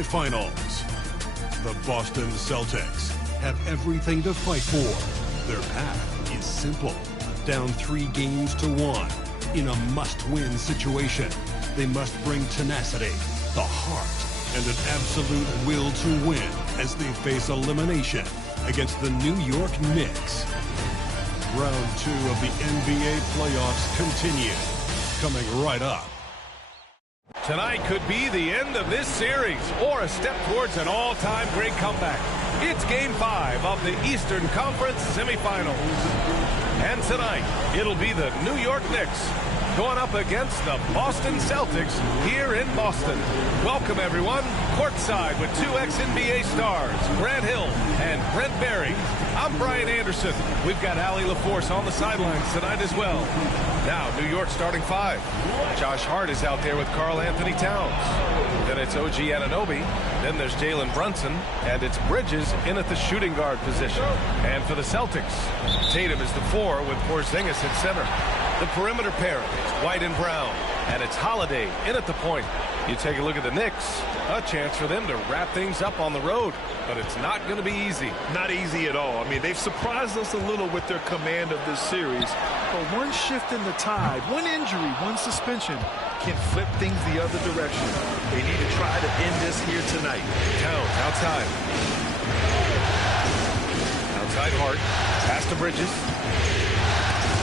Finals. The Boston Celtics have everything to fight for. Their path is simple. Down 3-1 in a must-win situation. They must bring tenacity, the heart, and an absolute will to win as they face elimination against the New York Knicks. Round 2 of the NBA playoffs continue. Coming right up. Tonight could be the end of this series or a step towards an all-time great comeback. It's Game 5 of the Eastern Conference semifinals. And tonight, it'll be the New York Knicks going up against the Boston Celtics here in Boston. Welcome, everyone. Courtside with two ex-NBA stars, Grant Hill and Brent Barry. I'm Brian Anderson. We've got Allie LaForce on the sidelines tonight as well. Now, New York starting 5. Josh Hart is out there with Karl Anthony Towns. Then it's OG Anunoby. Then there's Jalen Brunson. And it's Bridges in at the shooting guard position. And for the Celtics, Tatum is the 4 with Porzingis at center. The perimeter pair is White and Brown. And it's Holiday in at the point. You take a look at the Knicks, a chance for them to wrap things up on the road. But it's not going to be easy. Not easy at all. I mean, they've surprised us a little with their command of this series. But one shift in the tide, one injury, one suspension can flip things the other direction. They need to try to end this here tonight. Towns outside. Outside Hart. Pass to Bridges.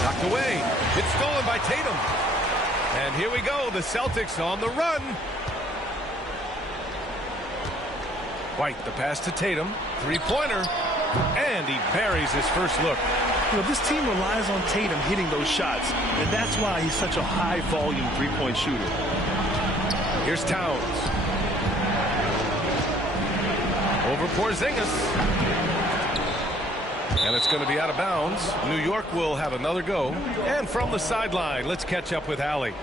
Knocked away. It's stolen by Tatum. And here we go. The Celtics on the run. White, the pass to Tatum. Three-pointer. And he buries his first look. You know, this team relies on Tatum hitting those shots, and that's why he's such a high-volume three-point shooter. Here's Towns. Over Porzingis. And it's going to be out of bounds. New York will have another go. And from the sideline, let's catch up with Allie.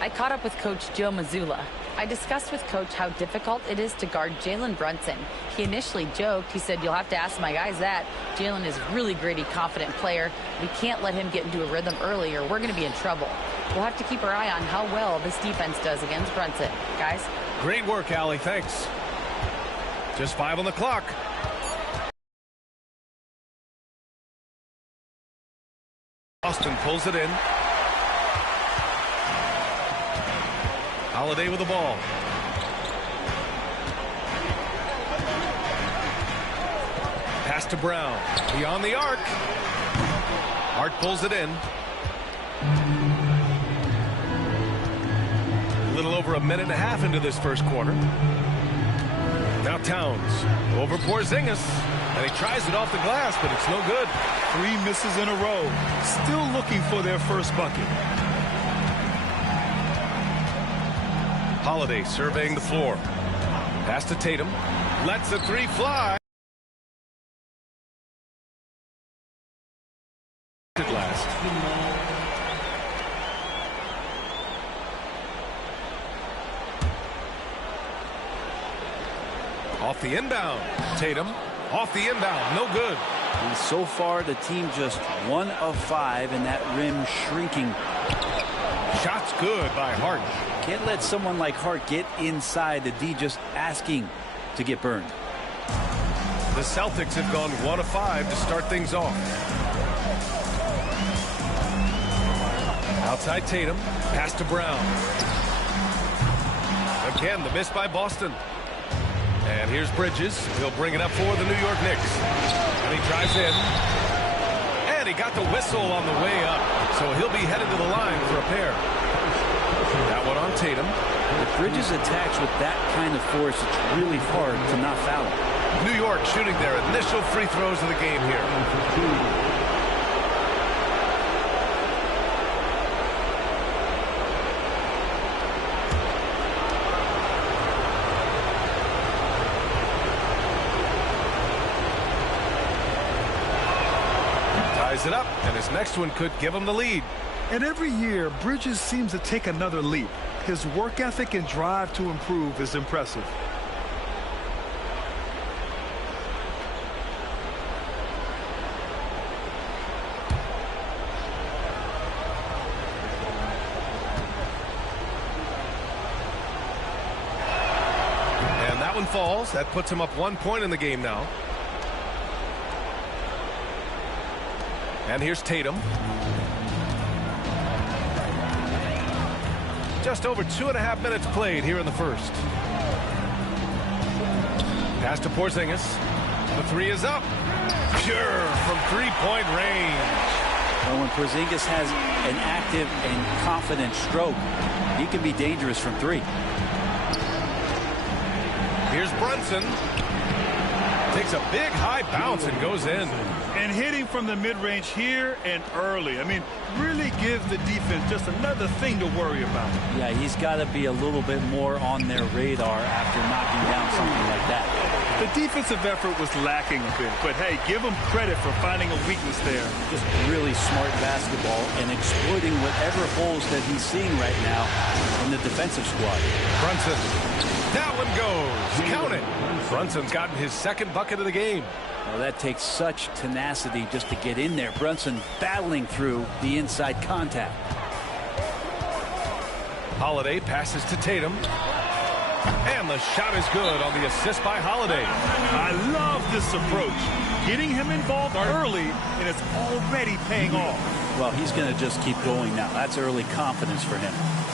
I caught up with Coach Joe Mazzulla. I discussed with Coach how difficult it is to guard Jalen Brunson. He initially joked. He said, "You'll have to ask my guys that." Jalen is a really gritty, confident player. We can't let him get into a rhythm early or we're going to be in trouble. We'll have to keep our eye on how well this defense does against Brunson. Guys? Great work, Allie. Thanks. Just 5 on the clock. Boston pulls it in. Holiday with the ball. Pass to Brown. Beyond the arc. Hart pulls it in. A little over a minute and a half into this first quarter. Now Towns over Porzingis. And he tries it off the glass, but it's no good. 3 misses in a row. Still looking for their first bucket. Holiday surveying the floor. Pass to Tatum. Lets the 3 fly. Last. Off the inbound. Tatum. Off the inbound. No good. And so far, the team just 1 of 5, and that rim shrinking. Shots good by Hart. Can't let someone like Hart get inside. The D just asking to get burned. The Celtics have gone 1 of 5 to start things off. Outside Tatum. Pass to Brown. Again, the miss by Boston. And here's Bridges. He'll bring it up for the New York Knicks. And he drives in. And he got the whistle on the way up. So he'll be headed to the line for a pair. That one on Tatum. If Bridges attacks with that kind of force, it's really hard to not foul him. New York shooting their initial free throws of the game here. Ties it up, and his next one could give him the lead. And every year, Bridges seems to take another leap. His work ethic and drive to improve is impressive. one falls. That puts him up 1 point in the game now. And here's Tatum. Just over 2.5 minutes played here in the first. Pass to Porzingis. The three is up. Pure from three-point range. Well, when Porzingis has an active and confident stroke, he can be dangerous from three. Here's Brunson. Takes a big high bounce and goes in. And hitting from the mid-range here and early. I mean, really gives the defense just another thing to worry about. Yeah, he's got to be a little bit more on their radar after knocking down something like that. The defensive effort was lacking a bit, but hey, give him credit for finding a weakness there. Just really smart basketball and exploiting whatever holes that he's seeing right now in the defensive squad. Brunson. That one goes. Count it. Brunson's gotten his second bucket of the game. Well, that takes such tenacity just to get in there. Brunson battling through the inside contact. Holiday passes to Tatum. And the shot is good on the assist by Holiday. I love this approach. Getting him involved early, and it's already paying off. Well, he's going to just keep going now. That's early confidence for him.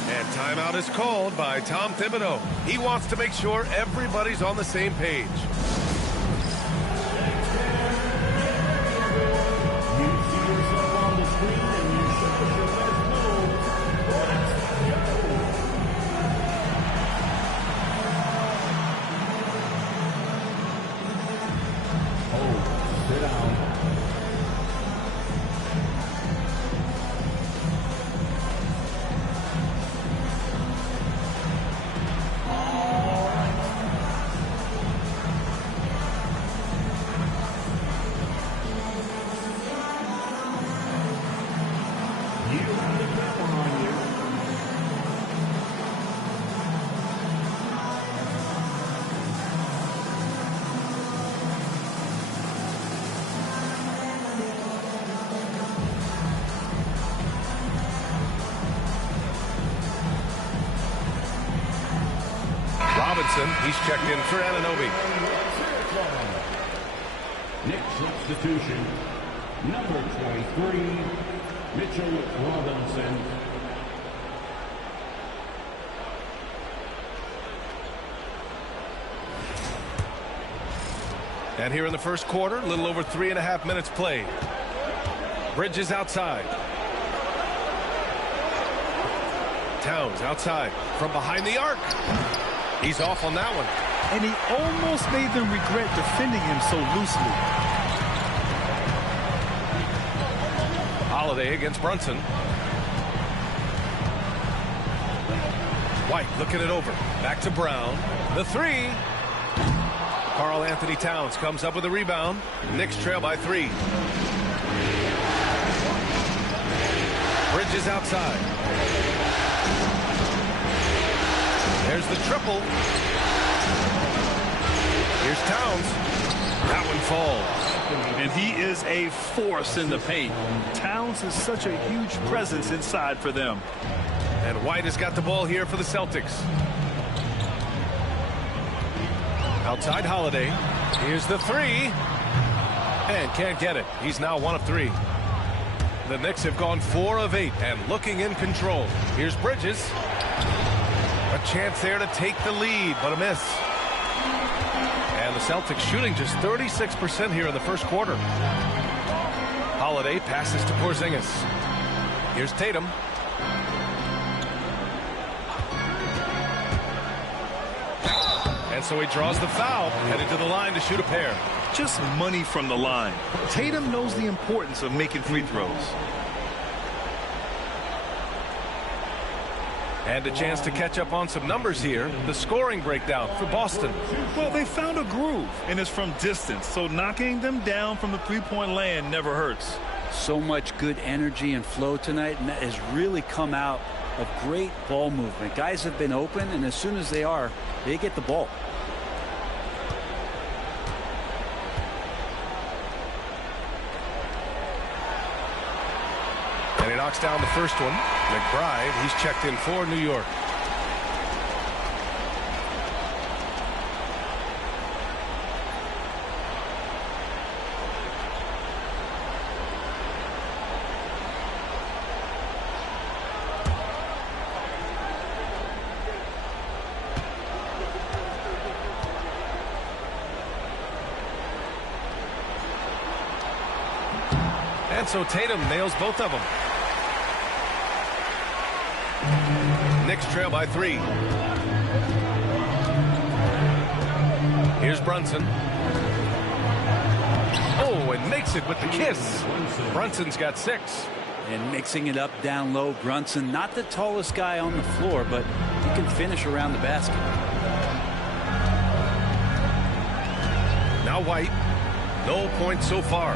And timeout is called by Tom Thibodeau. He wants to make sure everybody's on the same page. He's checked in for Anunoby. Knicks substitution, number 23, Mitchell Robinson. And here in the first quarter, a little over 3.5 minutes played. Bridges outside. Towns outside from behind the arc. He's off on that one. And he almost made them regret defending him so loosely. Holiday against Brunson. White looking it over. Back to Brown. The three. Karl Anthony Towns comes up with a rebound. Knicks trail by 3. Bridges outside. There's the triple. Here's Towns. That one falls. And he is a force in the paint. Towns is such a huge presence inside for them. And White has got the ball here for the Celtics. Outside Holiday. Here's the three. And can't get it. He's now 1 of 3. The Knicks have gone 4 of 8 and looking in control. Here's Bridges. A chance there to take the lead, but a miss. And the Celtics shooting just 36% here in the first quarter. Holiday passes to Porzingis. Here's Tatum. And so he draws the foul, headed to the line to shoot a pair. Just money from the line. Tatum knows the importance of making free throws. And a chance to catch up on some numbers here. The scoring breakdown for Boston. Well, they found a groove, and it's from distance, so knocking them down from the three-point land never hurts. So much good energy and flow tonight, and that has really come out of great ball movement. Guys have been open, and as soon as they are, they get the ball. And he knocks down the first one. McBride, he's checked in for New York. And so Tatum nails both of them. Knicks trail by 3. Here's Brunson. Oh, and makes it with the kiss. Brunson's got 6. And mixing it up down low, Brunson, not the tallest guy on the floor, but he can finish around the basket. Now White. No points so far.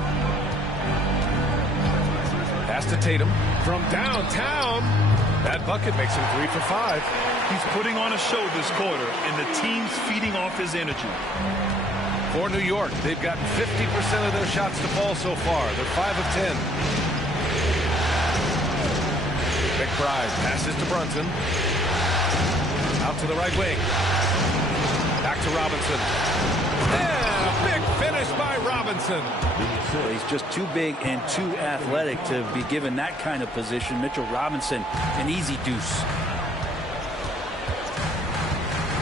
Pass to Tatum from downtown. That bucket makes him 3 for 5. He's putting on a show this quarter, and the team's feeding off his energy. For New York, they've gotten 50% of their shots to fall so far. They're 5 of 10. McBride passes to Brunson. Out to the right wing. Back to Robinson. And a big finish by Robinson. He's just too big and too athletic to be given that kind of position. Mitchell Robinson, an easy deuce.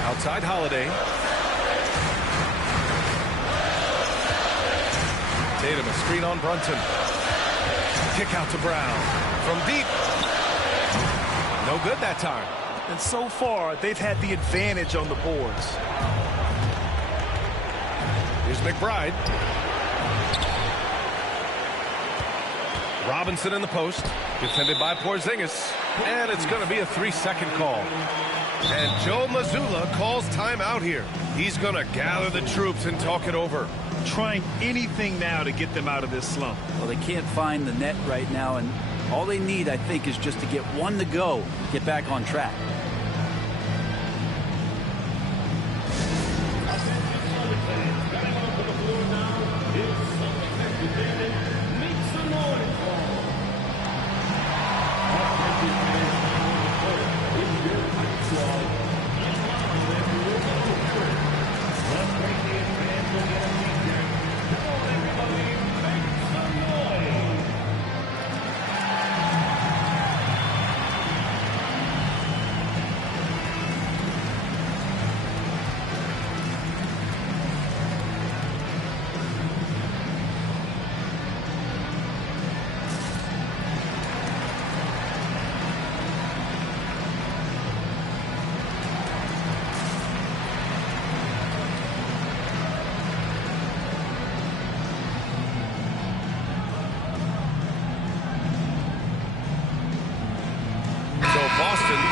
Outside Holiday. Tatum, a screen on Brunson. Kick out to Brown. From deep. No good that time. And so far, they've had the advantage on the boards. Here's McBride. Robinson in the post. Defended by Porzingis. And it's going to be a 3-second call. And Joe Mazzulla calls timeout here. He's going to gather the troops and talk it over. Trying anything now to get them out of this slump. Well, they can't find the net right now, and all they need, I think, is just to get one to go, get back on track.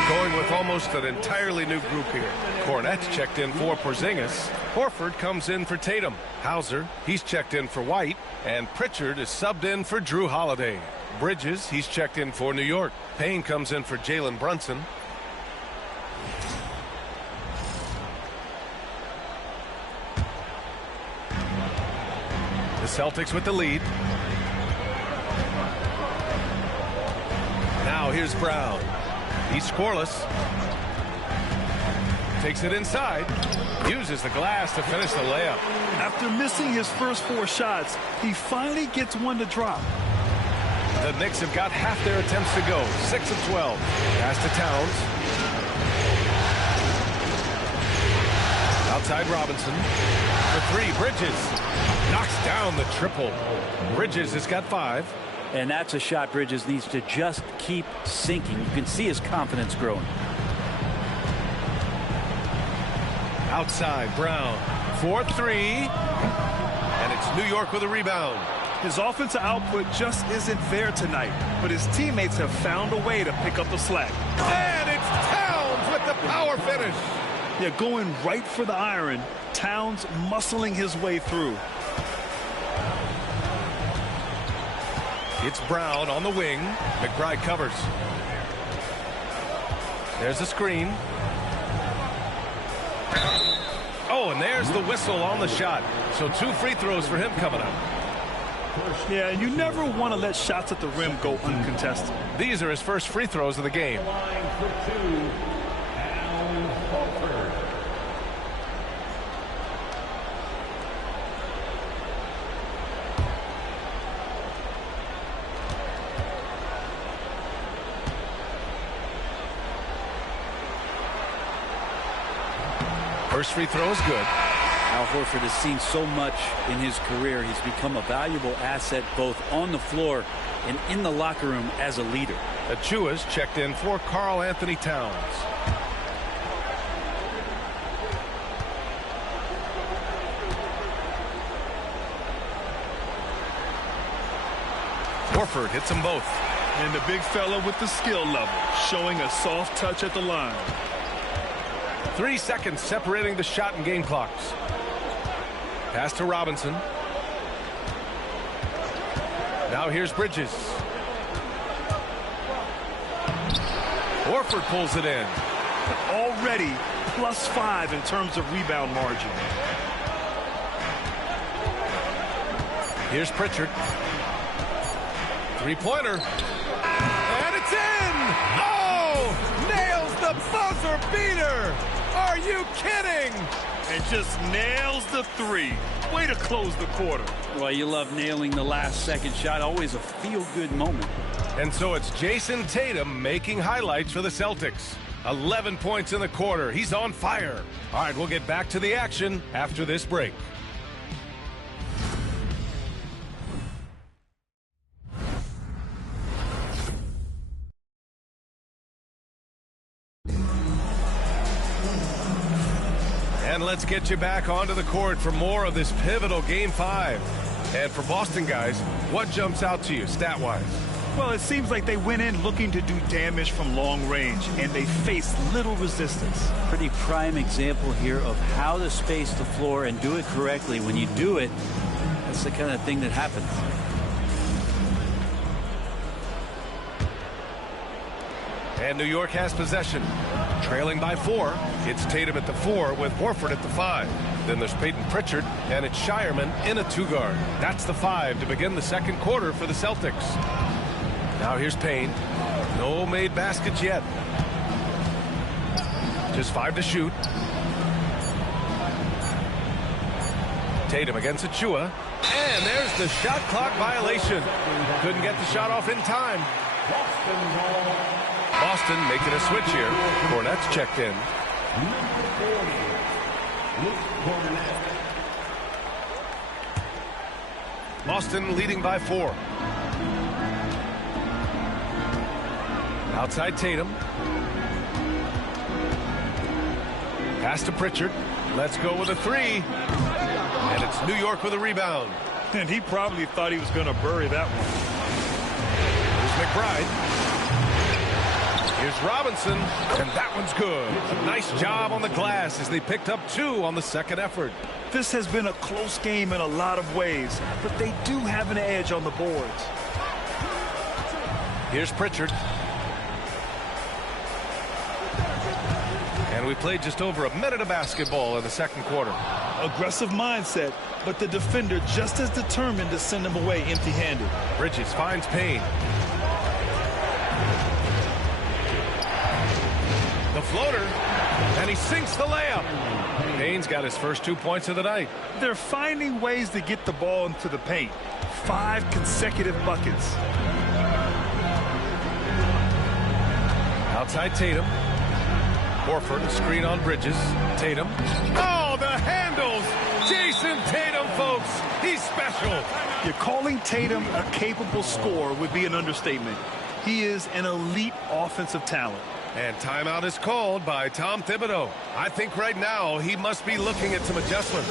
Going with almost an entirely new group here. Cornette's checked in for Porzingis. Horford comes in for Tatum. Hauser, he's checked in for White. And Pritchard is subbed in for Drew Holiday. Bridges, he's checked in for New York. Payne comes in for Jalen Brunson. The Celtics with the lead. Now here's Brown. He's scoreless. Takes it inside. Uses the glass to finish the layup. After missing his first 4 shots, he finally gets one to drop. The Knicks have got half their attempts to go. 6 of 12. Pass to Towns. Outside Robinson. For 3, Bridges. Knocks down the triple. Bridges has got 5. And that's a shot Bridges needs to just keep sinking. You can see his confidence growing. Outside, Brown. 4-3. And it's New York with a rebound. His offensive output just isn't there tonight, but his teammates have found a way to pick up the slack. And it's Towns with the power finish. They're going right for the iron. Towns muscling his way through. It's Brown on the wing. McBride covers. There's a screen. Oh, and there's the whistle on the shot. So 2 free throws for him coming up. Yeah, you never want to let shots at the rim go uncontested. These are his first free throws of the game. First free throw is good. Al Horford has seen so much in his career. He's become a valuable asset both on the floor and in the locker room as a leader. Achua's checked in for Karl Anthony Towns. Horford hits them both. And the big fella with the skill level, showing a soft touch at the line. 3 seconds separating the shot and game clocks. Pass to Robinson. Now here's Bridges. Horford pulls it in. Already +5 in terms of rebound margin. Here's Pritchard. Three-pointer. And it's in! Oh! Nails the buzzer beater! Are you kidding? And just nails the three. Way to close the quarter. Well, you love nailing the last second shot. Always a feel-good moment. And so it's Jason Tatum making highlights for the Celtics. 11 points in the quarter. He's on fire. All right, we'll get back to the action after this break. And let's get you back onto the court for more of this pivotal Game 5. And for Boston guys, what jumps out to you stat-wise? Well, it seems like they went in looking to do damage from long range, and they faced little resistance. Pretty prime example here of how to space the floor and do it correctly. When you do it, that's the kind of thing that happens. And New York has possession. Trailing by 4. It's Tatum at the 4 with Horford at the 5. Then there's Peyton Pritchard, and it's Shireman in a 2-guard. That's the 5 to begin the second quarter for the Celtics. Now here's Payne. No made baskets yet. Just 5 to shoot. Tatum against Achua. And there's the shot clock violation. Couldn't get the shot off in time. Boston making a switch here. Cornette's checked in. Boston leading by 4. Outside Tatum. Pass to Pritchard. Let's go with a 3. And it's New York with a rebound. And he probably thought he was going to bury that one. Here's McBride. Here's Robinson, and that one's good. A nice job on the glass as they picked up 2 on the second effort. This has been a close game in a lot of ways, but they do have an edge on the boards. Here's Pritchard. And we played just over a minute of basketball in the second quarter. Aggressive mindset, but the defender just as determined to send him away empty-handed. Bridges finds Payne. The floater, and he sinks the layup. Payne's got his first 2 points of the night. They're finding ways to get the ball into the paint. 5 consecutive buckets. Outside Tatum. Horford, screen on Bridges. Tatum. Oh, the handles! Jason Tatum, folks. He's special. You're calling Tatum a capable scorer would be an understatement. He is an elite offensive talent. And timeout is called by Tom Thibodeau. I think right now he must be looking at some adjustments.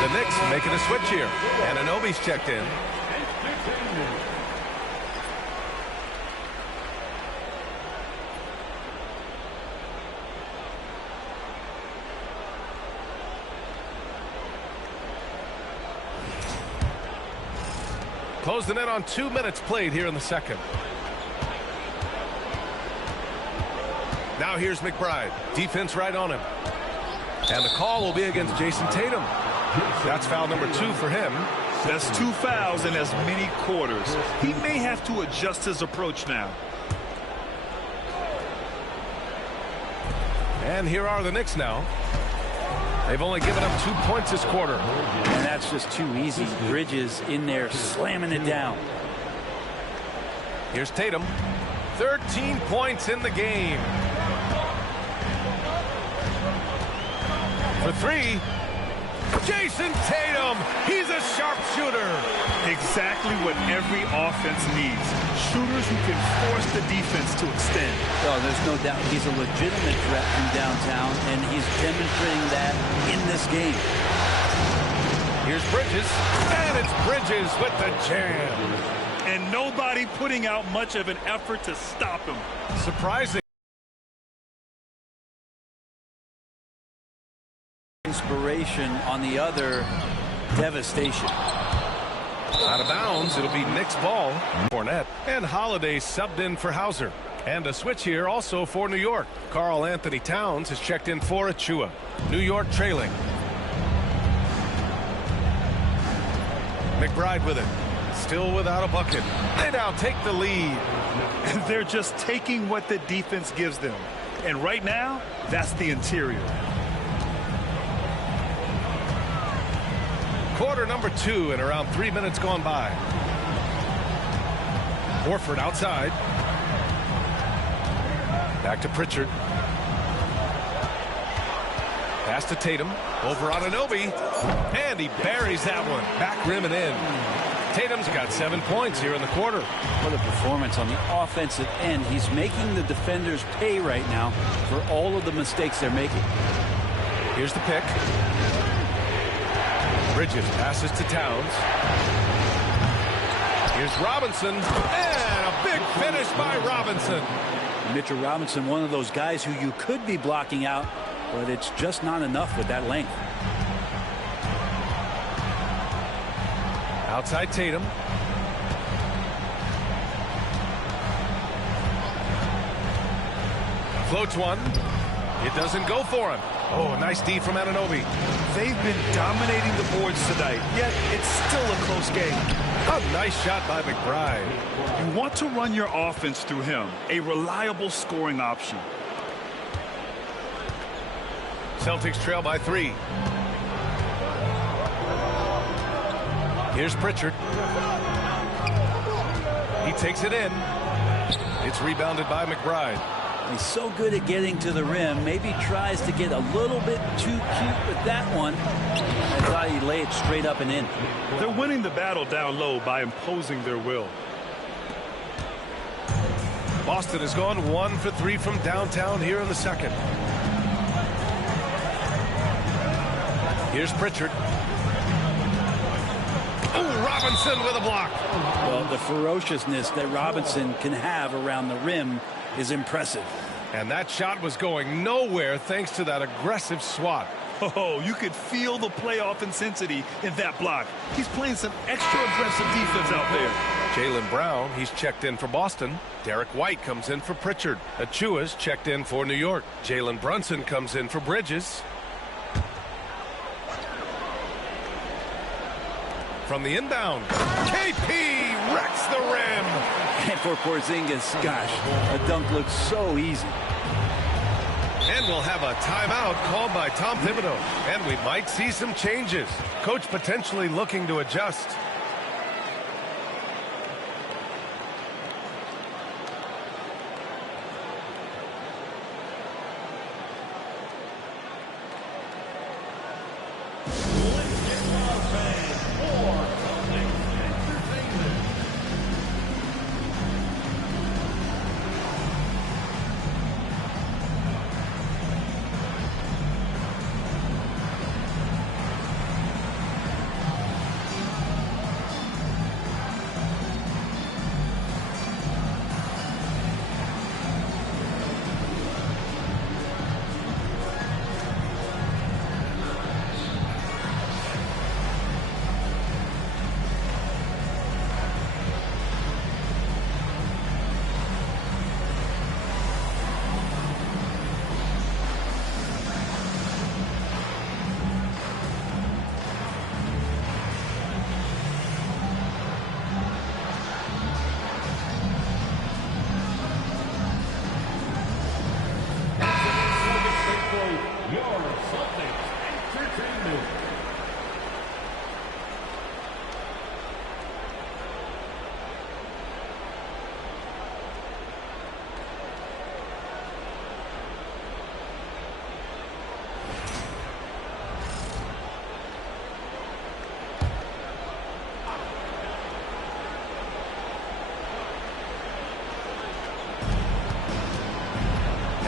The Knicks making a switch here. And Anunoby's checked in. Close the net on 2 minutes played here in the second. Now here's McBride. Defense right on him. And the call will be against Jason Tatum. That's foul number 2 for him. That's 2 fouls in as many quarters. He may have to adjust his approach now. And here are the Knicks now. They've only given up 2 points this quarter. And that's just too easy. Bridges in there slamming it down. Here's Tatum. 13 points in the game. For 3, Jason Tatum. He's a sharpshooter. Exactly what every offense needs. Shooters who can force the defense to extend. Oh, there's no doubt he's a legitimate threat from downtown, and he's demonstrating that in this game. Here's Bridges, and it's Bridges with the jam. And nobody putting out much of an effort to stop him. Surprising. Inspiration on the other, devastation. Out of bounds, it'll be Knicks ball. Fournette and Holiday subbed in for Hauser. And a switch here also for New York. Karl Anthony Towns has checked in for Achua. New York trailing. McBride with it. Still without a bucket. They now take the lead. They're just taking what the defense gives them. And right now, that's the interior. Quarter number 2 and around 3 minutes gone by. Horford outside. Back to Pritchard. Pass to Tatum. Over on Anunoby. And he buries that one. Back rim and in. Tatum's got 7 points here in the quarter. What a performance on the offensive end. He's making the defenders pay right now for all of the mistakes they're making. Here's the pick. Bridges passes to Towns. Here's Robinson. And a big finish by Robinson. Mitchell Robinson, one of those guys who you could be blocking out, but it's just not enough with that length. Outside Tatum. Floats one. It doesn't go for him. Oh, nice D from Anunoby. They've been dominating the boards tonight, yet it's still a close game. A nice shot by McBride. You want to run your offense through him, a reliable scoring option. Celtics trail by 3. Here's Pritchard. He takes it in. It's rebounded by McBride. He's so good at getting to the rim. Maybe tries to get a little bit too cute with that one. I thought he laid it straight up and in. They're winning the battle down low by imposing their will. Boston has gone 1 for 3 from downtown here in the second. Here's Pritchard. Oh, Robinson with a block. Well, the ferociousness that Robinson can have around the rim is impressive. And that shot was going nowhere thanks to that aggressive swat. Oh, you could feel the playoff intensity in that block. He's playing some extra aggressive defense out there. Jaylen Brown, he's checked in for Boston. Derek White comes in for Pritchard. Achua's checked in for New York. Jalen Brunson comes in for Bridges. From the inbound, KP wrecks the rim. And for Porzingis, gosh, a dunk looks so easy. And we'll have a timeout called by Tom Thibodeau. And we might see some changes. Coach potentially looking to adjust.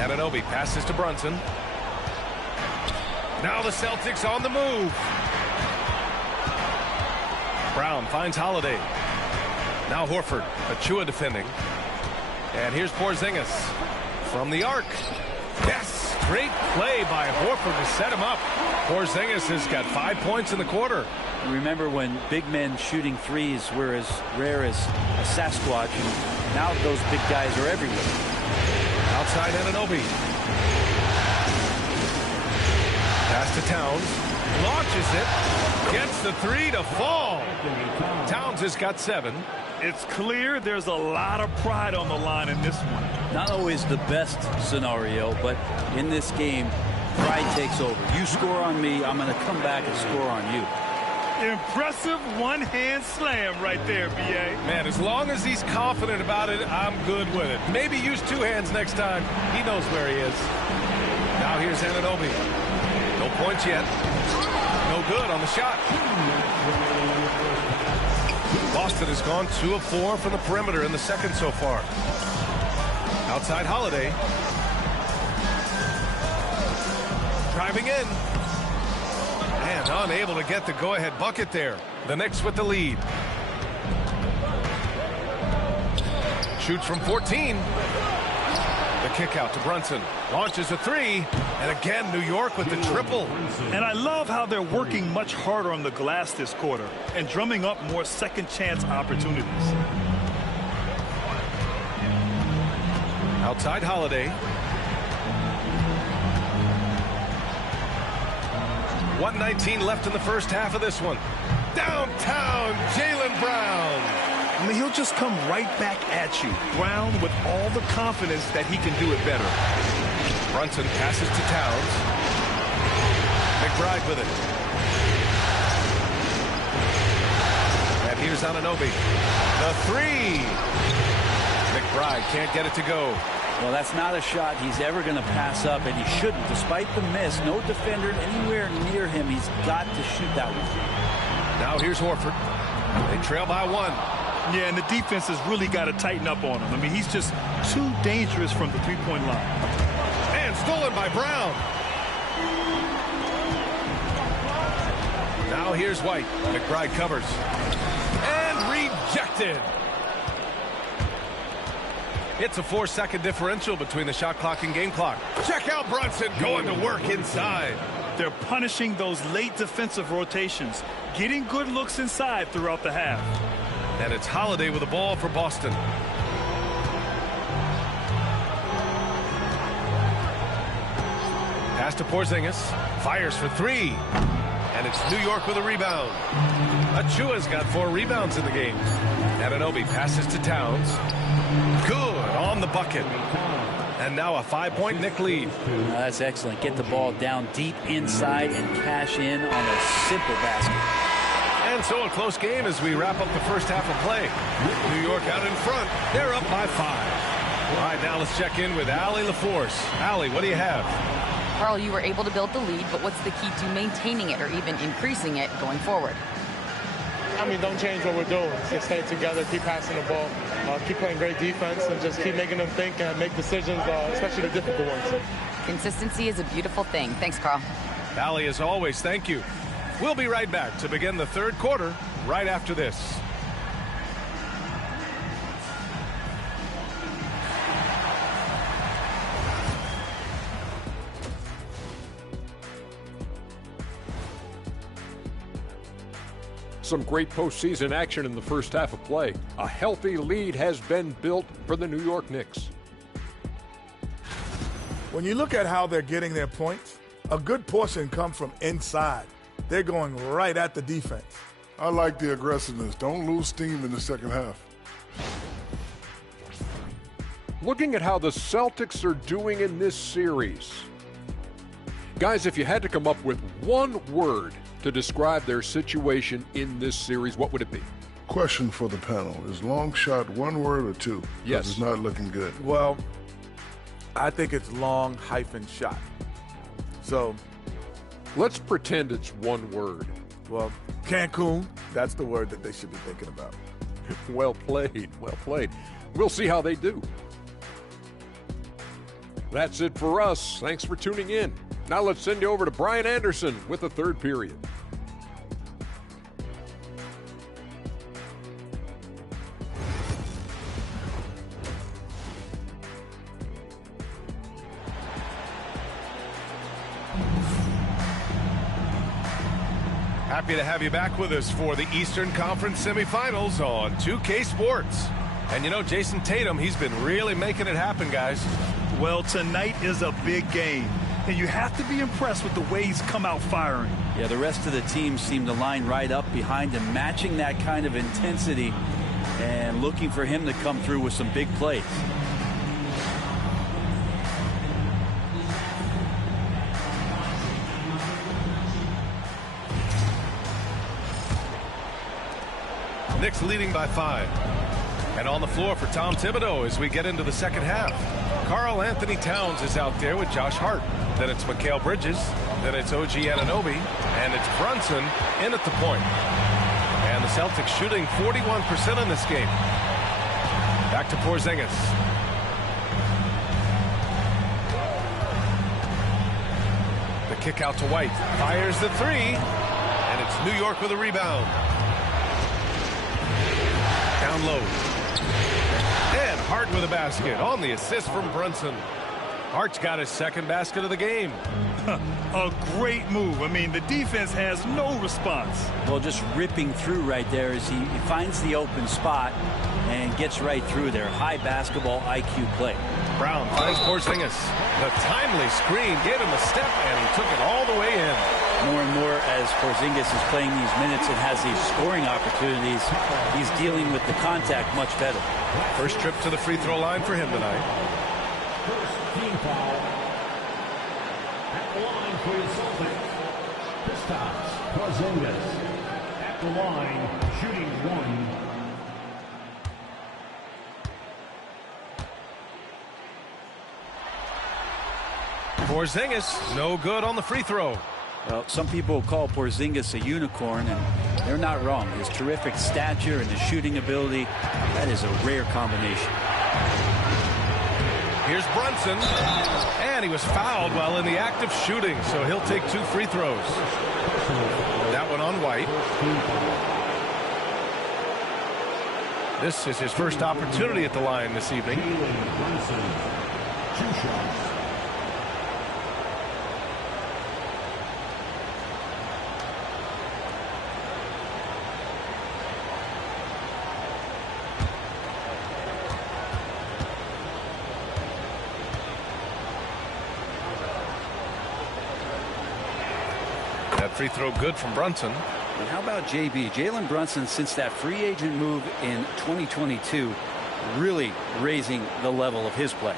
Anunoby passes to Brunson. Now the Celtics on the move. Brown finds Holiday. Now Horford. Achua defending. And here's Porzingis from the arc. Yes, great play by Horford to set him up. Porzingis has got 5 points in the quarter. Remember when big men shooting threes were as rare as a Sasquatch, and now those big guys are everywhere. Outside Anunoby. Pass to Towns. Launches it. Gets the three to fall. Towns has got 7. It's clear there's a lot of pride on the line in this one. Not always the best scenario, but in this game, pride takes over. You score on me, I'm going to come back and score on you. Impressive one-hand slam right there, B.A. Man, as long as he's confident about it, I'm good with it. Maybe use 2 hands next time. He knows where he is. Now here's Anunoby. No points yet. No good on the shot. Boston has gone 2 of 4 from the perimeter in the second so far. Outside Holiday. Driving in. And unable to get the go-ahead bucket there. The Knicks with the lead. Shoots from 14. The kick out to Brunson. Launches a 3. And again, New York with the triple. And I love how they're working much harder on the glass this quarter and drumming up more second chance opportunities. Outside Holiday. 1:19 left in the first half of this one. Downtown, Jaylen Brown. I mean, he'll just come right back at you. Brown with all the confidence that he can do it better. Brunson passes to Towns. McBride with it. And here's Anunoby. The 3. McBride can't get it to go. Well, that's not a shot he's ever going to pass up, and he shouldn't. Despite the miss, no defender anywhere near him. He's got to shoot that one. Now here's Horford. They trail by 1. Yeah, and the defense has really got to tighten up on him. I mean, he's just too dangerous from the three-point line. And stolen by Brown. Now here's White. McBride covers. And rejected. It's a 4-second differential between the shot clock and game clock. Check out Brunson going to work inside. They're punishing those late defensive rotations, getting good looks inside throughout the half. And it's Holiday with the ball for Boston. Pass to Porzingis. Fires for 3. And it's New York with a rebound. Achua's got 4 rebounds in the game. Anunoby passes to Towns. Good on the bucket. And now a 5-point Knick lead. That's excellent. Get the ball down deep inside and cash in on a simple basket. And so a close game as we wrap up the first half of play. New York out in front. They're up by 5. All right, now let's check in with Allie LaForce. Allie, what do you have? Carl, you were able to build the lead, but what's the key to maintaining it or even increasing it going forward? I mean, don't change what we're doing. Just stay together, keep passing the ball, keep playing great defense, and just keep making them think and make decisions, especially the difficult ones. Consistency is a beautiful thing. Thanks, Carl. Allie, as always, thank you. We'll be right back to begin the third quarter right after this. Some great postseason action in the first half of play. A healthy lead has been built for the New York Knicks. When you look at how they're getting their points, a good portion comes from inside. They're going right at the defense. I like the aggressiveness. Don't lose steam in the second half. Looking at how the Celtics are doing in this series. Guys, if you had to come up with one word to describe their situation in this series, what would it be? Question for the panel. Is long shot one word or 2? Yes. It's not looking good. Well, I think it's long hyphen shot. So, let's pretend it's one word. Well, Cancun, that's the word that they should be thinking about. Well played, well played. We'll see how they do. That's it for us. Thanks for tuning in. Now let's send you over to Brian Anderson with the third period. Happy to have you back with us for the Eastern Conference semifinals on 2K Sports. And you know, Jason Tatum, he's been really making it happen, guys. Well, tonight is a big game, and you have to be impressed with the way he's come out firing. Yeah, the rest of the team seem to line right up behind him, matching that kind of intensity and looking for him to come through with some big plays. Knicks leading by 5. And on the floor for Tom Thibodeau as we get into the second half. Karl Anthony Towns is out there with Josh Hart. Then it's Mikal Bridges. Then it's OG Anunoby. And it's Brunson in at the point. And the Celtics shooting 41% in this game. Back to Porzingis. The kick out to White. Fires the three. And it's New York with a rebound. Down low. And Hart with a basket on the assist from Brunson. Hart's got his second basket of the game. A great move. I mean, the defense has no response. Well, just ripping through right there as he finds the open spot and gets right through there. High basketball IQ play. Brown finds Porzingis. The timely screen gave him a step, and he took it all the way in. More and more as Porzingis is playing these minutes and has these scoring opportunities, he's dealing with the contact much better. First trip to the free throw line for him tonight. First team foul. At the line for the Celtics. Kristaps Porzingis. At the line, shooting 1. Porzingis, no good on the free throw. Well, some people call Porzingis a unicorn, and they're not wrong. His terrific stature and his shooting ability, that is a rare combination. Here's Brunson, and he was fouled while in the act of shooting, so he'll take 2 free throws. That one on White. This is his first opportunity at the line this evening. Brunson, 2 shots. Free throw good from Brunson. And how about JB? Jalen Brunson, since that free agent move in 2022, really raising the level of his play.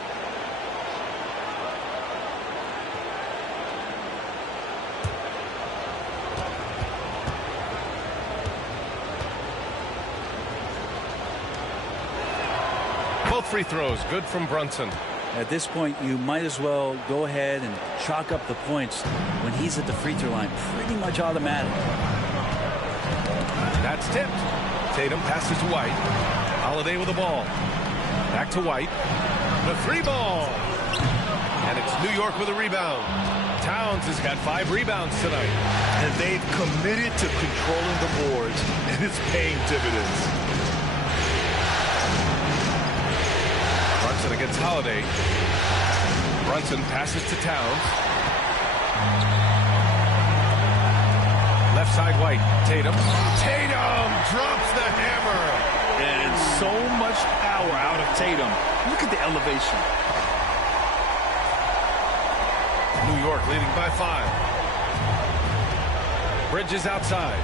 Both free throws good from Brunson. At this point, you might as well go ahead and chalk up the points when he's at the free throw line. Pretty much automatic. That's tipped. Tatum passes to White. Holiday with the ball. Back to White. The 3 ball. And it's New York with a rebound. Towns has got 5 rebounds tonight. And they've committed to controlling the boards, and it's paying dividends. Brunson against Holiday. Brunson passes to Towns. Left side White. Tatum. Tatum drops the hammer. And so much power out of Tatum. Look at the elevation. New York leading by 5. Bridges outside.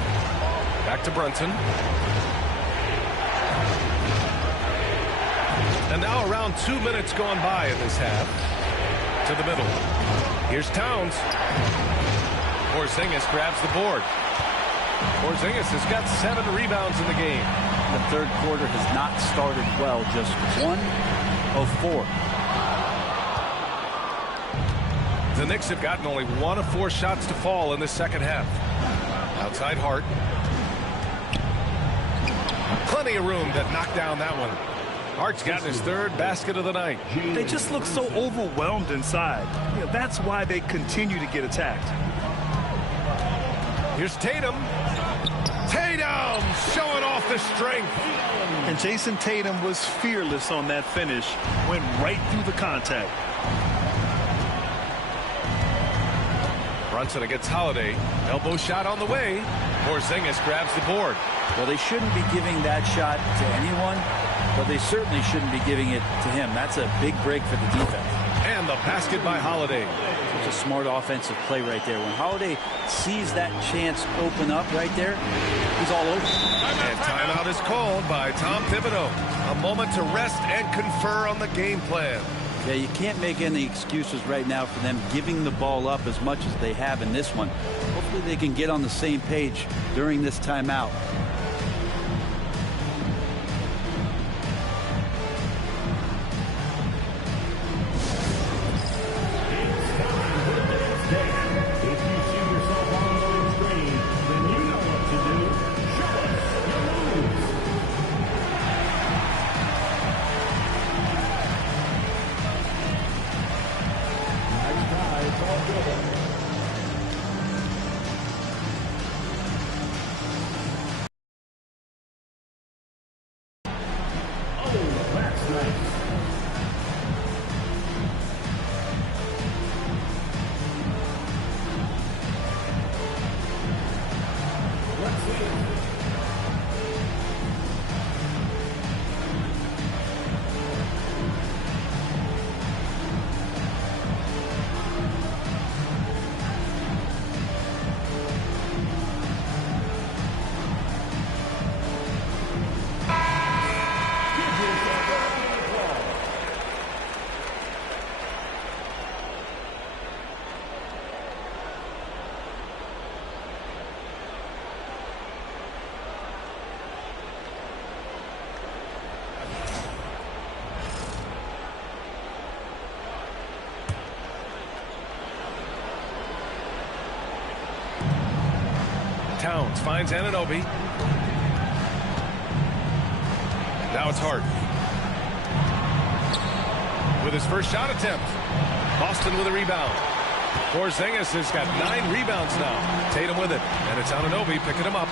Back to Brunson. And now around 2 minutes gone by in this half. To the middle. Here's Towns. Porzingis grabs the board. Porzingis has got 7 rebounds in the game. The third quarter has not started well. Just 1 of 4. The Knicks have gotten only 1 of 4 shots to fall in the second half. Outside Hart. Plenty of room that knocked down that one. Hart's gotten his third basket of the night. They just look so overwhelmed inside. You know, that's why they continue to get attacked. Here's Tatum. Tatum showing off the strength. And Jason Tatum was fearless on that finish. Went right through the contact. Brunson against Holiday. Elbow shot on the way. Porzingis grabs the board. Well, they shouldn't be giving that shot to anyone, but they certainly shouldn't be giving it to him. That's a big break for the defense. And the basket by Holiday. It's a smart offensive play right there. When Holiday sees that chance open up right there, he's all over. And timeout is called by Tom Thibodeau. A moment to rest and confer on the game plan. Yeah, you can't make any excuses right now for them giving the ball up as much as they have in this one. Hopefully they can get on the same page during this timeout. Towns finds Anunoby. Now it's Hart. With his first shot attempt. Boston with a rebound. Porzingis has got 9 rebounds now. Tatum with it. And it's Anunoby picking him up.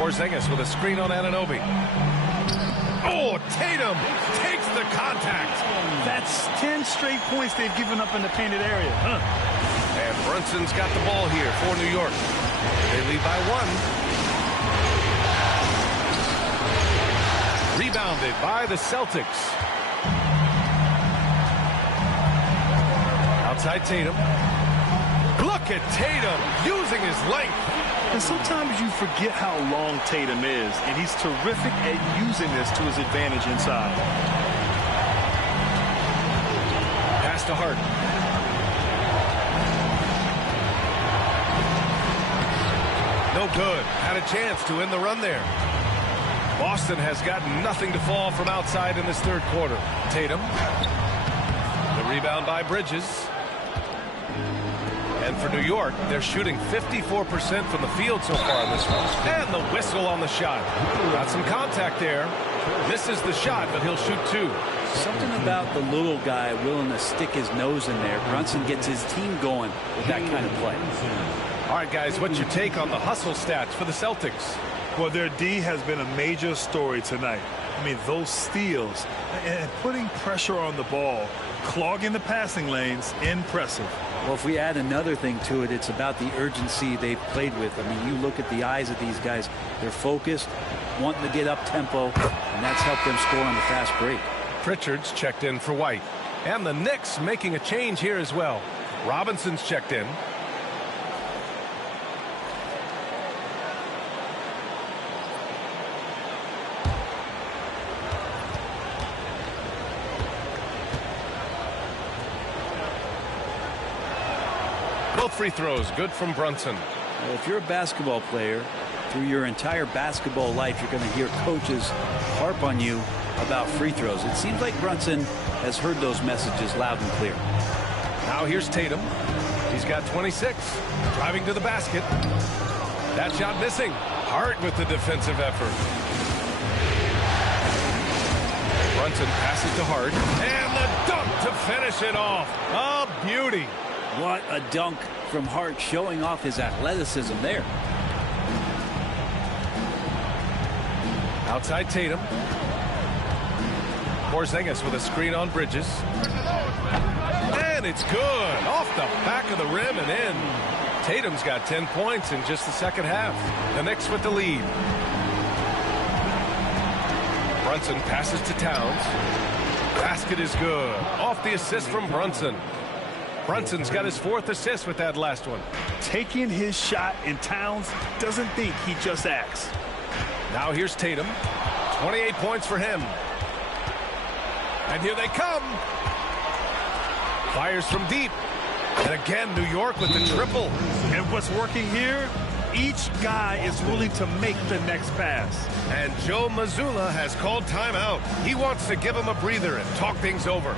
Porzingis with a screen on Anunoby. Oh, Tatum takes the contact. That's 10 straight points they've given up in the painted area. And Brunson's got the ball here for New York. They lead by 1. Rebounded by the Celtics. Outside Tatum. Look at Tatum using his length. And sometimes you forget how long Tatum is, and he's terrific at using this to his advantage inside. Pass to Hart. No good. Had a chance to end the run there. Boston has got nothing to fall from outside in this third quarter. Tatum. The rebound by Bridges. And for New York, they're shooting 54% from the field so far in this one. And the whistle on the shot. Got some contact there. Misses the shot, but he'll shoot 2. Something about the little guy willing to stick his nose in there. Brunson gets his team going with that kind of play. All right, guys, what's your take on the hustle stats for the Celtics? Well, their D has been a major story tonight. I mean, those steals and putting pressure on the ball, clogging the passing lanes, impressive. Well, if we add another thing to it, it's about the urgency they've played with. I mean, you look at the eyes of these guys. They're focused, wanting to get up tempo, and that's helped them score on the fast break. Pritchard's checked in for White. And the Knicks making a change here as well. Robinson's checked in. Both free throws good from Brunson. Well, if you're a basketball player, through your entire basketball life, you're going to hear coaches harp on you about free throws. It seems like Brunson has heard those messages loud and clear. Now here's Tatum. He's got 26. Driving to the basket. That shot missing. Hart with the defensive effort. Brunson passes to Hart. And the dunk to finish it off. A beauty. What a dunk from Hart, showing off his athleticism there. Outside Tatum. Porzingis with a screen on Bridges. And it's good. Off the back of the rim and in. Tatum's got 10 points in just the second half. The Knicks with the lead. Brunson passes to Towns. Basket is good. Off the assist from Brunson. Brunson's got his 4th assist with that last one. Taking his shot, and Towns doesn't think, he just acts. Now here's Tatum. 28 points for him. And here they come. Fires from deep. And again, New York with the triple. And what's working here? Each guy is willing to make the next pass. And Joe Mazzulla has called timeout. He wants to give him a breather and talk things over.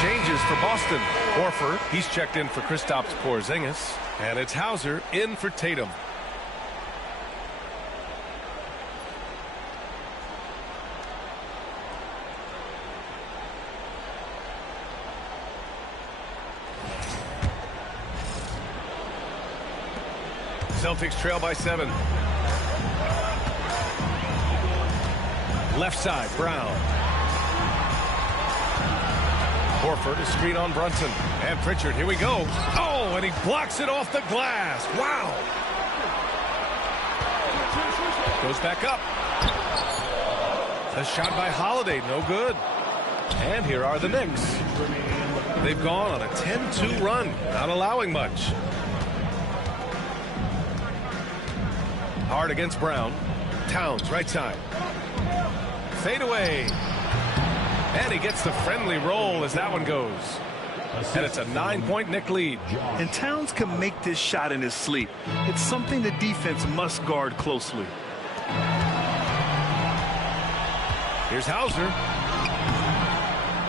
Changes for Boston. Horford, he's checked in for Kristaps Porzingis. And it's Hauser in for Tatum. Celtics trail by 7. Left side, Brown. Horford, a screen on Brunson. And Pritchard, here we go. Oh, and he blocks it off the glass. Wow. Goes back up. A shot by Holiday, no good. And here are the Knicks. They've gone on a 10-2 run, not allowing much. Hard against Brown. Towns, right side. Fade away. And he gets the friendly roll as that one goes. And it's a 9-point Knick lead. And Towns can make this shot in his sleep. It's something the defense must guard closely. Here's Hauser.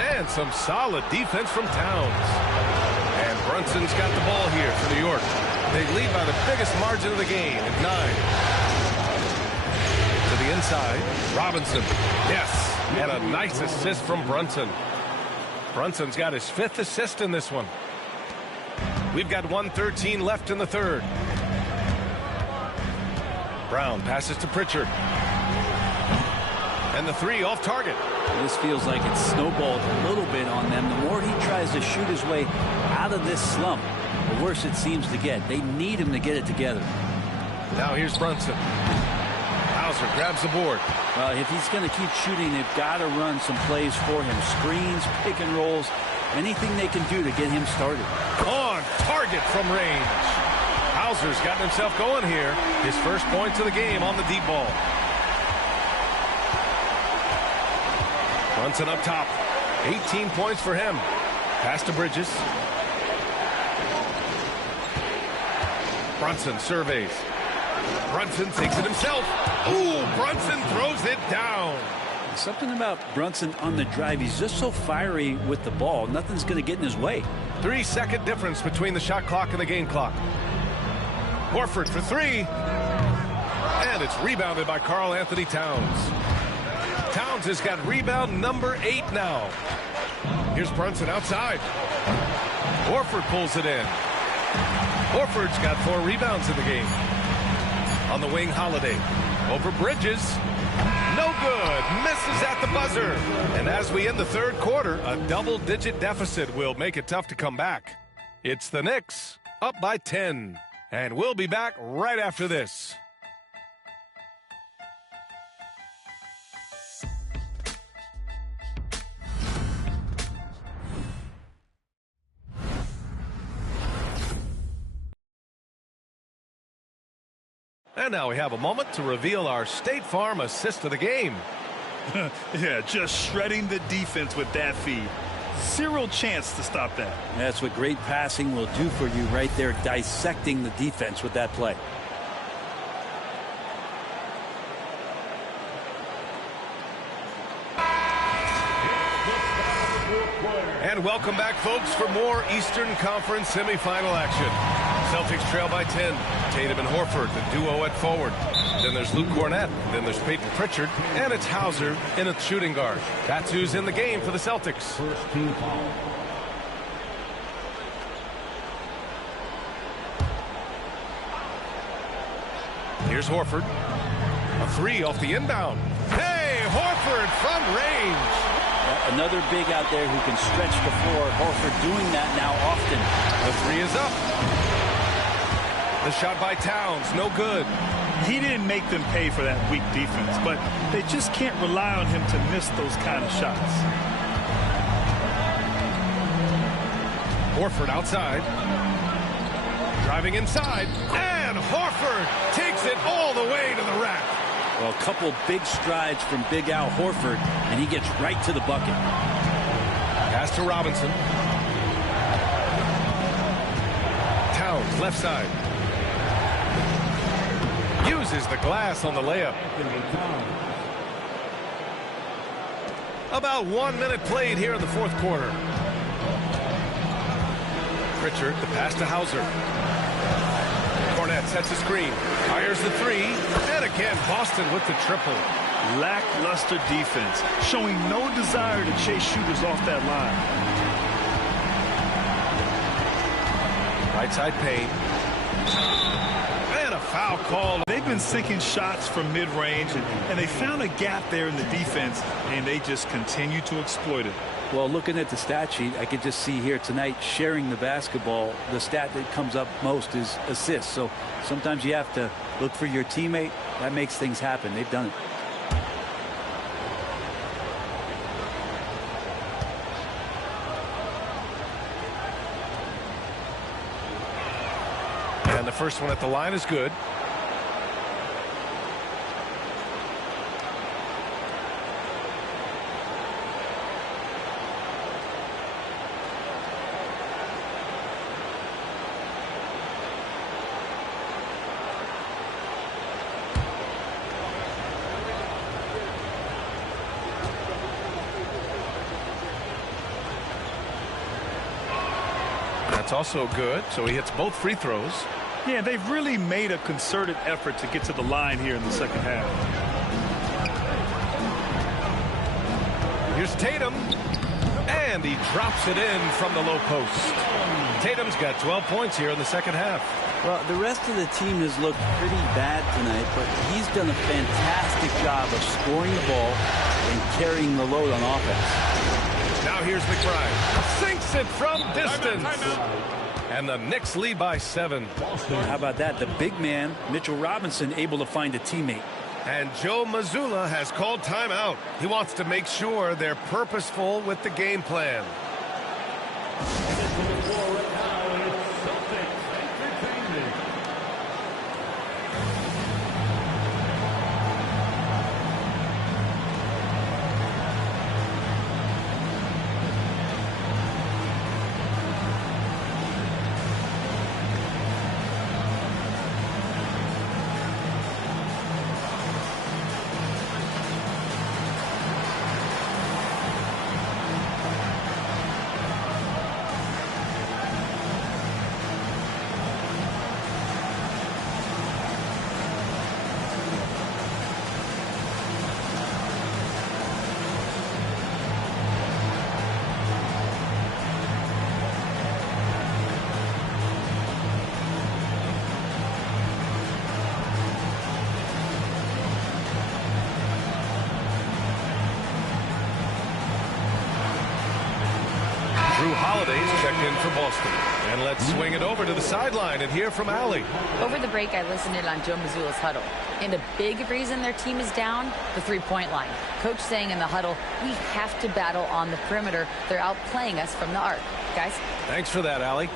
And some solid defense from Towns. And Brunson's got the ball here for New York. They lead by the biggest margin of the game at 9. To the inside, Robinson. Yes. And a nice assist from Brunson. Brunson's got his 5th assist in this one. We've got 1:13 left in the third. Brown passes to Pritchard. And the 3 off target. This feels like it's snowballed a little bit on them. The more he tries to shoot his way out of this slump, the worse it seems to get. They need him to get it together. Now here's Brunson. Hauser grabs the board. Well, if he's going to keep shooting, they've got to run some plays for him. Screens, pick and rolls, anything they can do to get him started. On target from range. Hauser's gotten himself going here. His first points of the game on the deep ball. Brunson up top. 18 points for him. Pass to Bridges. Brunson surveys. Brunson takes it himself. Ooh, Brunson throws it down. Something about Brunson on the drive. He's just so fiery with the ball. Nothing's going to get in his way. 3-second difference between the shot clock and the game clock. Horford for 3. And it's rebounded by Karl Anthony Towns. Towns has got rebound number 8 now. Here's Brunson outside. Horford pulls it in. Horford's got 4 rebounds in the game. On the wing, Holiday. Over Bridges. No good. Misses at the buzzer. And as we end the third quarter, a double-digit deficit will make it tough to come back. It's the Knicks up by 10. And we'll be back right after this. And now we have a moment to reveal our State Farm assist of the game. Yeah, just shredding the defense with that feed. Zero chance to stop that. That's what great passing will do for you right there, dissecting the defense with that play. And welcome back, folks, for more Eastern Conference semifinal action. Celtics trail by 10. Tatum and Horford, the duo at forward. Then there's Luke Cornett. Then there's Peyton Pritchard. And it's Hauser in a shooting guard. That's who's in the game for the Celtics. First team foul. Here's Horford. A three off the inbound. Hey, Horford from range. Another big out there who can stretch the floor. Horford doing that now often. The three is up. The shot by Towns, no good. He didn't make them pay for that weak defense, but they just can't rely on him to miss those kind of shots. Horford outside. Driving inside. And Horford takes it all the way to the rack. Well, a couple big strides from Big Al Horford, and he gets right to the bucket. Pass to Robinson. Towns, left side. Uses the glass on the layup. About 1 minute played here in the fourth quarter. Pritchard, the pass to Hauser. Cornett sets a screen. Fires the three. And again, Boston with the triple. Lackluster defense, showing no desire to chase shooters off that line. Right side Payne. And a foul call. They've been sinking shots from mid-range, and they found a gap there in the defense, and they just continue to exploit it. Well, looking at the stat sheet, I could just see here tonight sharing the basketball. The stat that comes up most is assists. So sometimes you have to look for your teammate. That makes things happen. They've done it. And the first one at the line is good. That's also good. So he hits both free throws. Yeah, they've really made a concerted effort to get to the line here in the second half. Here's Tatum. And he drops it in from the low post. Tatum's got 12 points here in the second half. Well, the rest of the team has looked pretty bad tonight, but he's done a fantastic job of scoring the ball and carrying the load on offense. Now here's McBride. Sinks it from distance. And the Knicks lead by 7. How about that? The big man, Mitchell Robinson, able to find a teammate. And Joe Mazzulla has called timeout. He wants to make sure they're purposeful with the game plan. Drew Holiday's checked in for Boston. And let's swing it over to the sideline and hear from Allie. Over the break, I listened in on Joe Mazzulla's huddle. And a big reason their team is down, the three-point line. Coach saying in the huddle, we have to battle on the perimeter. They're outplaying us from the arc. Guys? Thanks for that, Allie.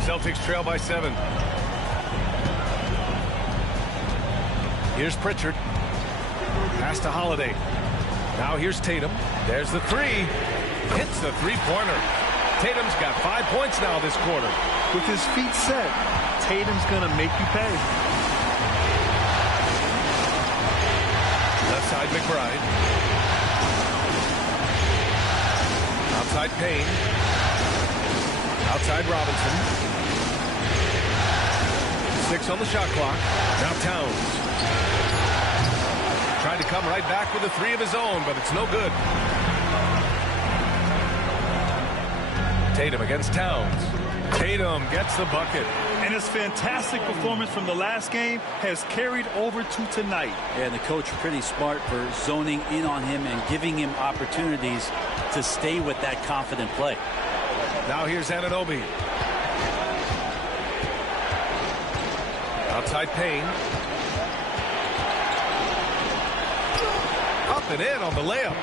Celtics trail by 7. Here's Pritchard. Pass to Holiday. Now here's Tatum. There's the three. Hits the three-pointer. Tatum's got 5 points now this quarter. With his feet set, Tatum's going to make you pay. Left side, McBride. Outside, Payne. Outside, Robinson. 6 on the shot clock. Now Towns. Tried to come right back with a 3 of his own, but it's no good. Tatum against Towns. Tatum gets the bucket. And his fantastic performance from the last game has carried over to tonight. Yeah, and the coach pretty smart for zoning in on him and giving him opportunities to stay with that confident play. Now here's Anunoby. Outside Payne. Up and in on the layup.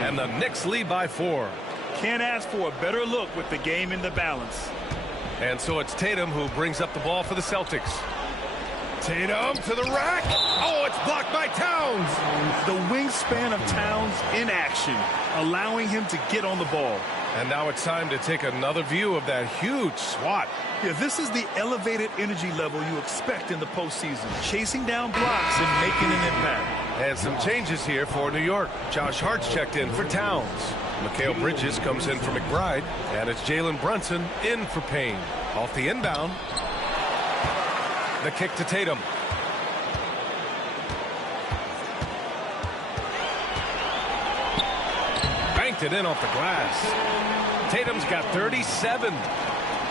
And the Knicks lead by 4. Can't ask for a better look with the game in the balance. And so it's Tatum who brings up the ball for the Celtics. Tatum to the rack. Oh, it's blocked by Towns. The wingspan of Towns in action, allowing him to get on the ball. And now it's time to take another view of that huge swat. Yeah, this is the elevated energy level you expect in the postseason. Chasing down blocks and making an impact. And some changes here for New York. Josh Hart's checked in for Towns. Mikal Bridges comes in for McBride. And it's Jalen Brunson in for Payne. Off the inbound. The kick to Tatum. Banked it in off the glass. Tatum's got 37.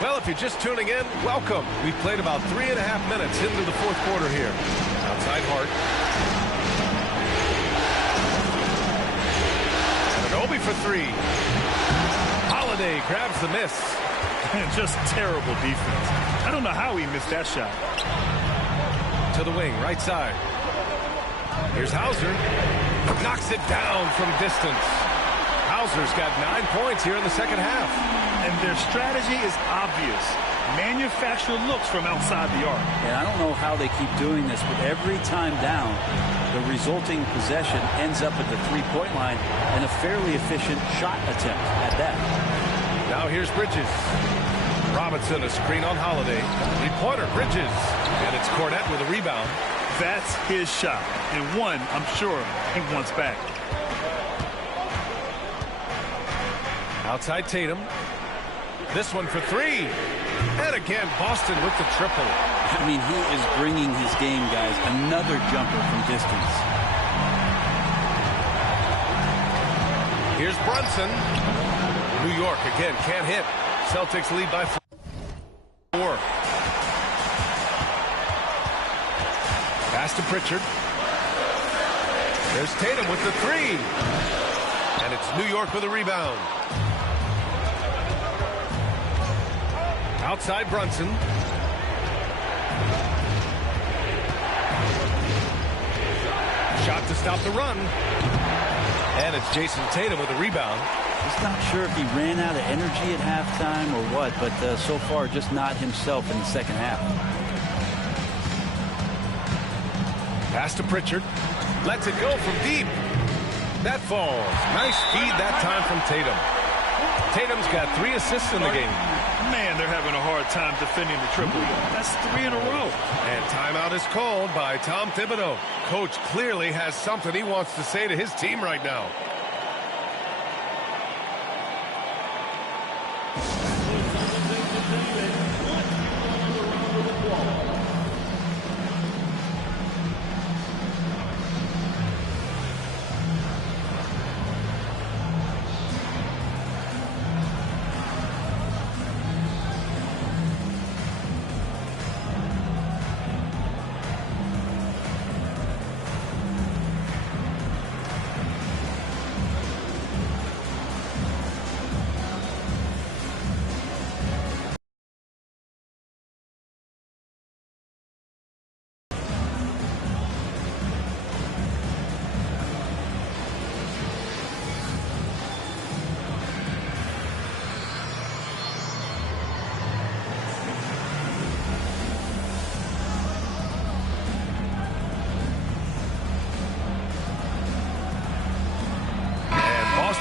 Well, if you're just tuning in, welcome. We've played about 3.5 minutes into the fourth quarter here. Outside Hart. Anunoby for 3. Holiday grabs the miss. Just terrible defense. I don't know how he missed that shot. To the wing, right side. Here's Hauser. Knocks it down from distance. Hauser's got 9 points here in the second half. And their strategy is obvious. Manufacture looks from outside the arc. And I don't know how they keep doing this, but every time down, the resulting possession ends up at the three-point line and a fairly efficient shot attempt at that. Now here's Bridges. Robinson, a screen on Holiday. Three-pointer, Bridges. And it's Cornette with a rebound. That's his shot. And one, I'm sure, he wants back. Outside Tatum. This one for 3. And again, Boston with the triple. I mean, he is bringing his game, guys. Another jumper from distance. Here's Brunson. New York again can't hit. Celtics lead by 4. Pass to Pritchard. There's Tatum with the 3. And it's New York with a rebound. Outside Brunson. Shot to stop the run. And it's Jason Tatum with a rebound. Just not sure if he ran out of energy at halftime or what, but so far just not himself in the second half. Pass to Pritchard. Lets it go from deep. That falls. Nice feed that time from Tatum. Tatum's got 3 assists in the game. Man, they're having a hard time defending the triple. That's 3 in a row. And timeout is called by Tom Thibodeau. Coach clearly has something he wants to say to his team right now.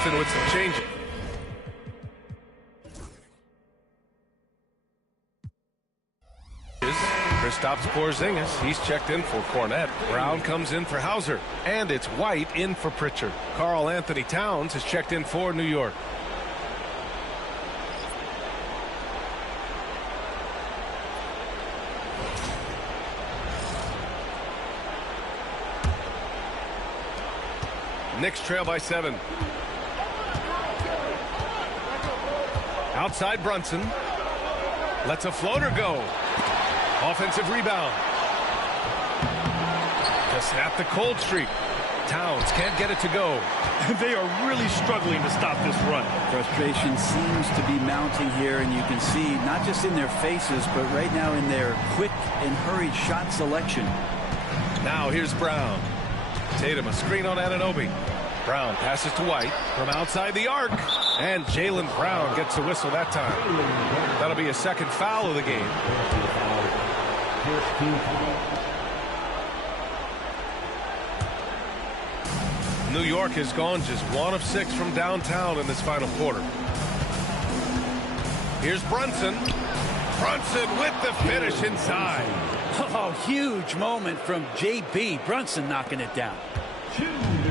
Boston with some changes. Kristaps Porzingis, he's checked in for Cornette. Brown comes in for Hauser. And it's White in for Pritchard. Karl Anthony Towns has checked in for New York. Knicks trail by 7. Outside Brunson. Lets a floater go. Offensive rebound. To snap the cold streak. Towns can't get it to go. They are really struggling to stop this run. Frustration seems to be mounting here, and you can see not just in their faces, but right now in their quick and hurried shot selection. Now here's Brown. Tatum a screen on Anunoby. Brown passes to White from outside the arc. And Jaylen Brown gets a whistle that time. That'll be a second foul of the game. New York has gone just 1 of 6 from downtown in this final quarter. Here's Brunson. Brunson with the finish inside. Oh, huge moment from JB. Brunson knocking it down.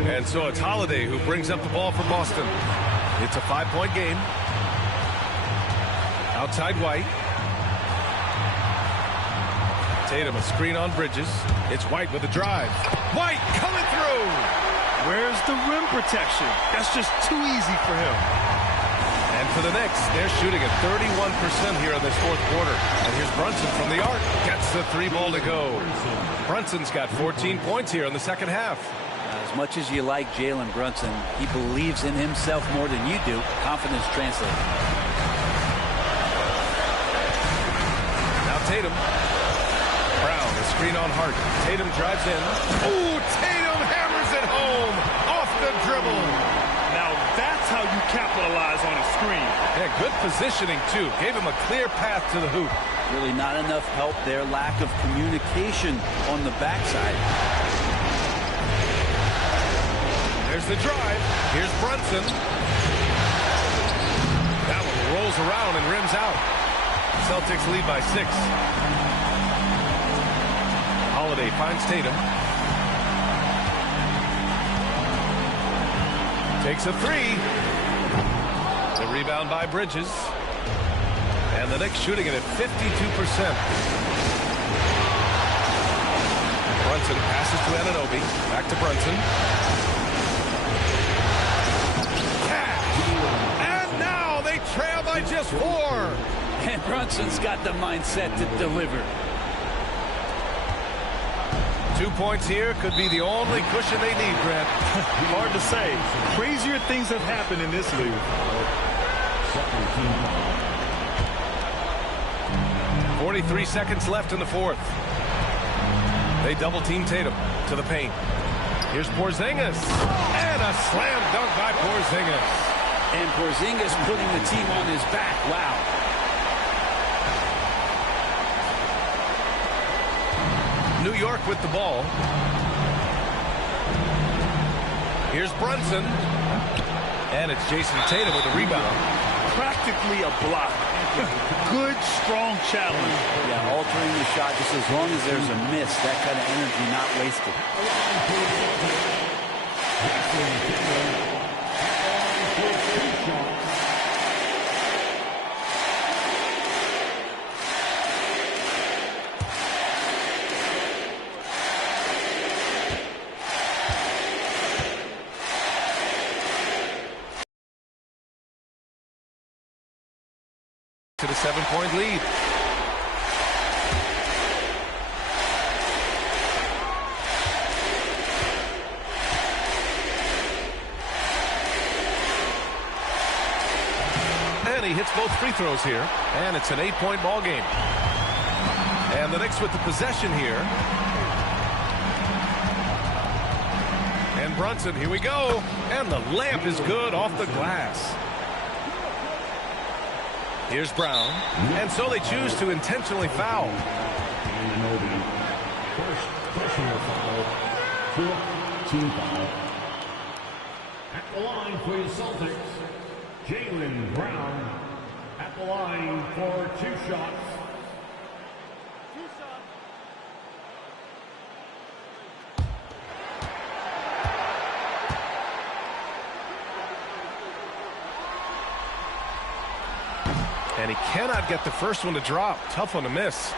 And so it's Holiday who brings up the ball for Boston. It's a 5-point game. Outside White. Tatum a screen on Bridges. It's White with a drive. White coming through. Where's the rim protection? That's just too easy for him. And for the Knicks, they're shooting at 31% here in this fourth quarter. And here's Brunson from the arc. Gets the 3-ball to go. Brunson's got 14 points here in the second half. As much as you like Jalen Brunson, he believes in himself more than you do. Confidence translates. Now Tatum. Brown, a screen on Hart. Tatum drives in. Ooh, Tatum hammers it home. Off the dribble. Now that's how you capitalize on a screen. Yeah, good positioning, too. Gave him a clear path to the hoop. Really not enough help there. Lack of communication on the backside. There's the drive. Here's Brunson. That one rolls around and rims out. Celtics lead by 6. Holiday finds Tatum. Takes a 3. The rebound by Bridges. And the Knicks shooting it at 52%. Brunson passes to Anunoby. Back to Brunson. And now they trail by just 4. And Brunson's got the mindset to deliver. 2 points here could be the only cushion they need, Grant. Hard to say. Crazier things have happened in this league. 43 seconds left in the fourth. They double-team Tatum to the paint. Here's Porzingis. And a slam dunk by Porzingis. And Porzingis putting the team on his back. Wow. New York with the ball. Here's Brunson. And it's Jason Tatum with the rebound. Practically a block. Good, strong challenge. Yeah, altering the shot just as long as there's a miss. That kind of energy not wasted. To the 7-point lead. And he hits both free throws here. And it's an 8-point ball game. And the Knicks with the possession here. And Brunson, here we go. And the layup is good off the glass. Here's Brown. And so they choose to intentionally foul. First personal foul. 4th team foul. At the line for the Celtics, Jaylen Brown. At the line for 2 shots. And he cannot get the first one to drop. Tough one to miss.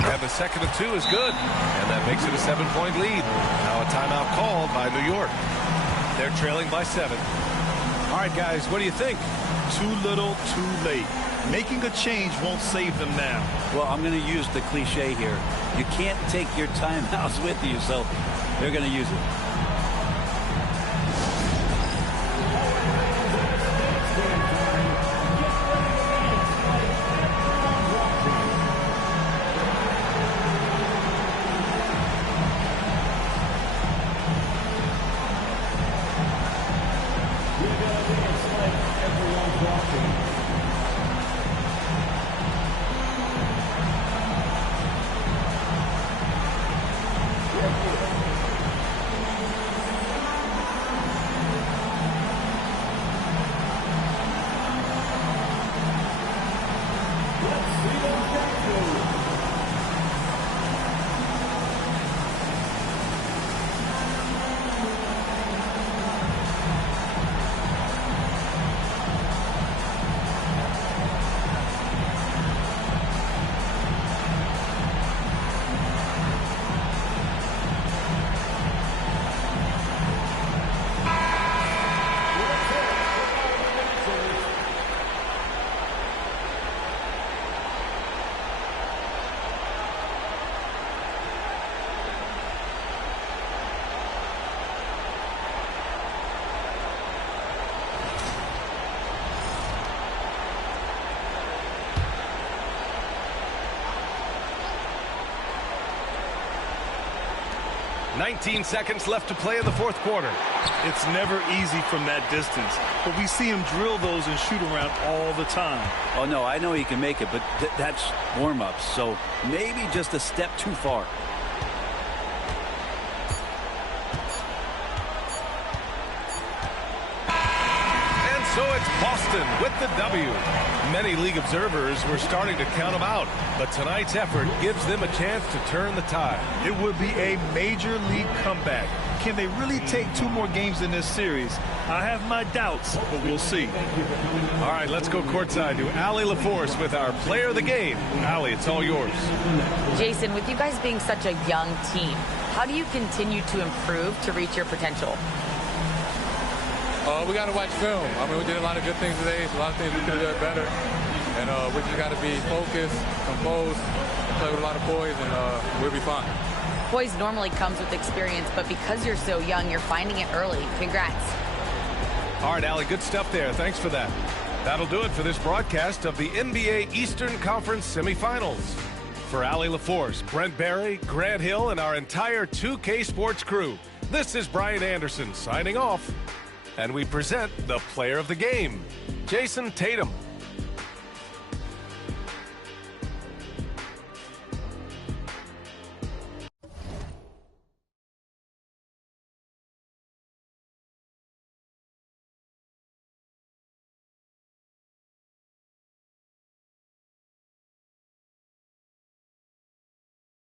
And the second and 2 is good. And that makes it a 7-point lead. Now a timeout called by New York. They're trailing by 7. All right, guys, what do you think? Too little, too late. Making a change won't save them now. Well, I'm going to use the cliche here. You can't take your timeouts with you, so they're going to use it. $19 seconds left to play in the fourth quarter. It's never easy from that distance, but we see him drill those and shoot around all the time. Oh, no, I know he can make it, but that's warm-ups, so maybe just a step too far. And so it's Boston with the W. Many league observers were starting to count them out, but tonight's effort gives them a chance to turn the tide. It would be a major league comeback. Can they really take 2 more games in this series? I have my doubts, but we'll see. All right, let's go courtside to Allie LaForce with our player of the game. Allie, it's all yours. Jason, with you guys being such a young team, how do you continue to improve to reach your potential? We got to watch film. I mean, we did a lot of good things today. So a lot of things we could have done better. And we just got to be focused, composed, play with a lot of poise, and we'll be fine. Poise normally comes with experience, but because you're so young, you're finding it early. Congrats. All right, Allie, good stuff there. Thanks for that. That'll do it for this broadcast of the NBA Eastern Conference semifinals. For Allie LaForce, Brent Barry, Grant Hill, and our entire 2K Sports crew, this is Brian Anderson signing off. And we present the player of the game, Jason Tatum.